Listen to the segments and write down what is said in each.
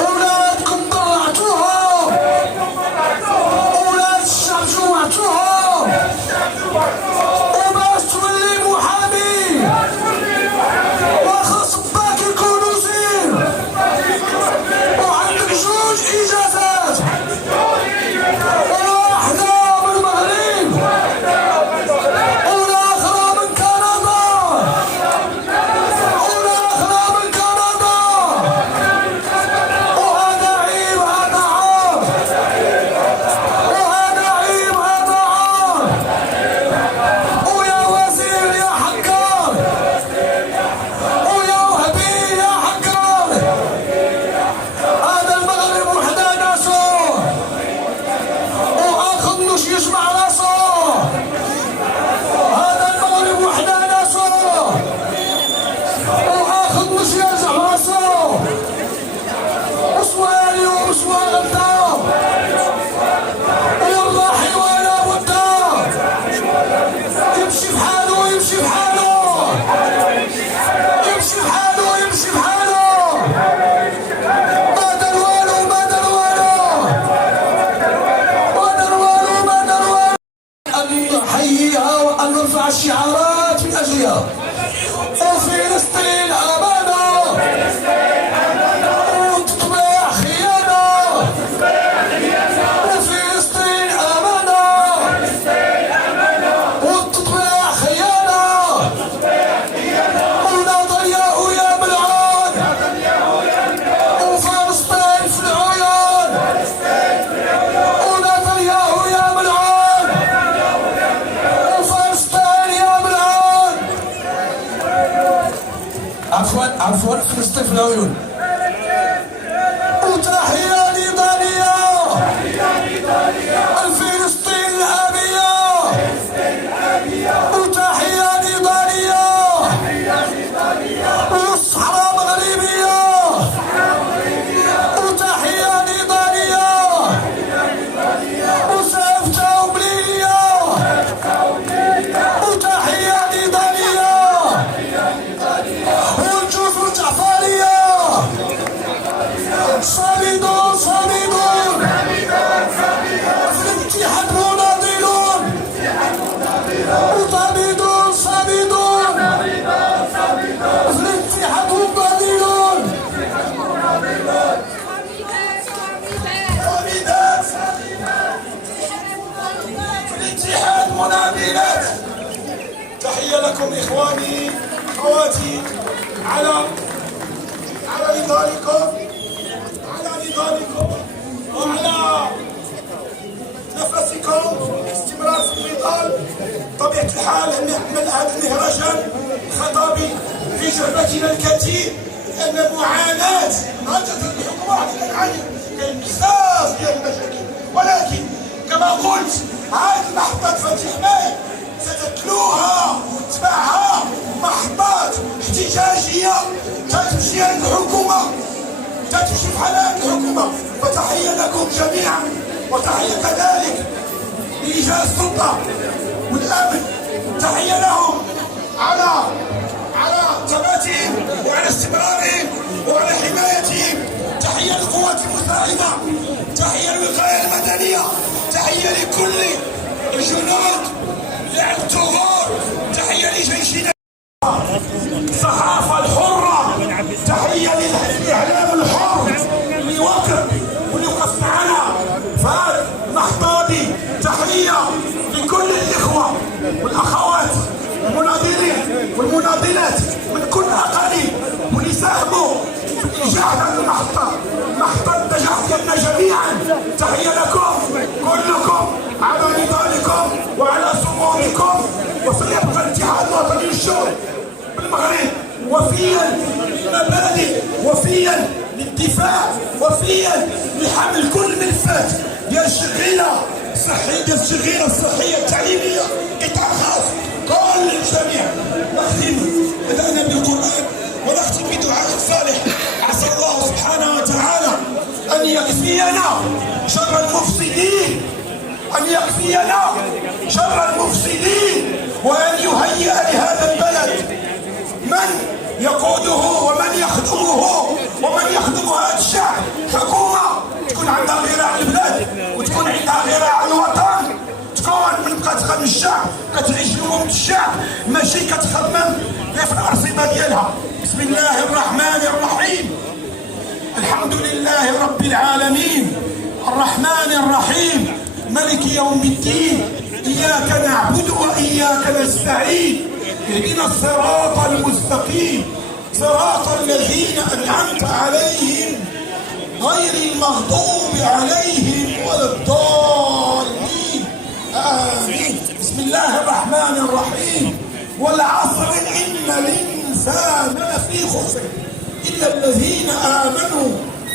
ولادكم ضيعتوها، ولاد الشعب جوعتوها، وباش تولي محامي وخاص باك يكون وزير وعندك جوج اجازات، واحدة من المغرب والاخرى من كندا، والاخرى من كندا، وهذا عيب هذا عار، وهذا عيب هذا عار. ويا وزير يا حكار، ويا وهبي يا حكار، هذا المغرب وحده ناسو، واخذ مش يجمع راسو، هذا المغرب وحده ناسو، واخذ مش يرجع راسو، وسوا اليوم وسوا غدا، والله حيوانه بدا، يمشي بحاله يمشي بحاله، يمشي بحاله يمشي بحاله، ما دار والو ما دار والو، ما دار والو ما دار والو. أن نحييها وأن نرفع الشعارات من أجلها. وفلسطين أمانة وتطبع خيانة، وفلسطين أمانة وتطبع خيانة، ونضيعوا يا ملعون، وفلسطين في العيون، ونضيعوا يا ملعون، وفلسطين يا ملعون. عفوا فلسطين في العيون. وتحية نضالية الفلسطين الأبية، وتحية نضالية والصحراء مغربية، وتحية نضالية وسافتة وبليلية، وتحية نضالية والجوز والجعفرية. صامدون صامدون في الاتحاد مناضلون، وصامدون صامدون في الاتحاد مناضلون. صامدات في الاتحاد مناضلات. تحية لكم إخواني أخواتي على نضالكم، على نضالكم وعلى نفسكم، استمرار في النضال. طبيعة الحال نحمل هذا المهرجان الخطابي في جربتنا الكثير، لأن معاناة هذه الحكومة عندنا نعاني كاين بزاف ديال المشاكل، ولكن كما قلت هذه المحطة فتح ماء ستتلوها وتتبعها محطات احتجاجية تمشي عند الحكومة، تمشي بحال هذه الحكومة. فتحية لكم جميعا، وتحية كذلك لرجال السلطة والأمن، تحية لهم على ثباتهم وعلى استمرارهم وعلى حمايتهم. تحية للقوات المساعدة، تحية للوقاية المدنية، تحية لكل الجنود على الثغور، تحية لجيشنا الصحافة الحرة، تحية للإعلام الحر اللي وقف معنا في هذه المحطة دي. تحية لكل الإخوة والأخوات المناضلين والمناضلات من كل الأقاليم واللي ساهموا في إنجاح هذه المحطة، محطة النجاح ديالنا جميعا. تحية لكم كلكم على نضالكم وعلى صمودكم، وسيبقى الاتحاد الوطني للشغل بالمغرب وفيا للمبادئ، وفيا للدفاع، وفيا لحمل كل الملفات ديال الشغيله الصحيه، ديال الشغيله الصحيه التعليميه، قطاع خاص، كل الجميع. نختم بدانا بالقران ونختم بدعاء صالح. عسى الله سبحانه وتعالى ان يكفينا شر المفسدين، ان يكفينا شر المفسدين، وان يهيئ لهذا البلد من يقوده ومن يخدمه ومن يخدموا هذا الشعب حكومه تكون عندها غيره على البلاد وتكون عندها غيره على الوطن، تكون من بقى تخدم الشعب كتعيش لموت الشعب، ماشي كتخمم غير في الارصده ديالها. بسم الله الرحمن الرحيم. الحمد لله رب العالمين الرحمن الرحيم ملك يوم الدين، إياك نعبد وإياك نستعين، اهدنا الصراط المستقيم صراط الذين أنعمت عليهم غير المغضوب عليهم ولا الضالين آمين. بسم الله الرحمن الرحيم. والعصر إن الإنسان لفي خسر إلا الذين آمنوا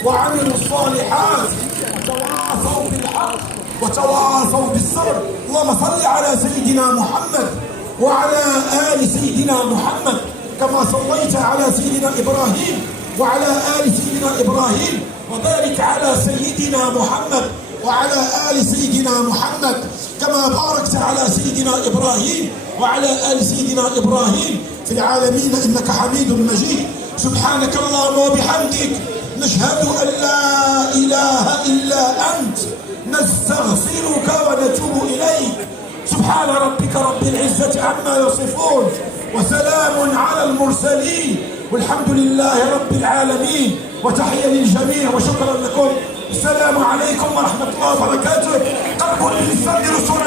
وعملوا الصالحات وتواصوا بالحق وتواصوا بالصبر. اللهم صل على سيدنا محمد وعلى آل سيدنا محمد كما صليت على سيدنا إبراهيم وعلى آل سيدنا إبراهيم، وبارك على سيدنا محمد وعلى آل سيدنا محمد كما باركت على سيدنا إبراهيم وعلى آل سيدنا إبراهيم في العالمين إنك حميد مجيد. سبحانك اللهم وبحمدك نشهد أن لا إله إلا أنت نستغفرك ونتوب إليك. سبحان ربك رب العزة عما يصفون وسلام على المرسلين والحمد لله رب العالمين. وتحية للجميع وشكرا لكم. السلام عليكم ورحمة الله وبركاته. قبل بالفرد رسول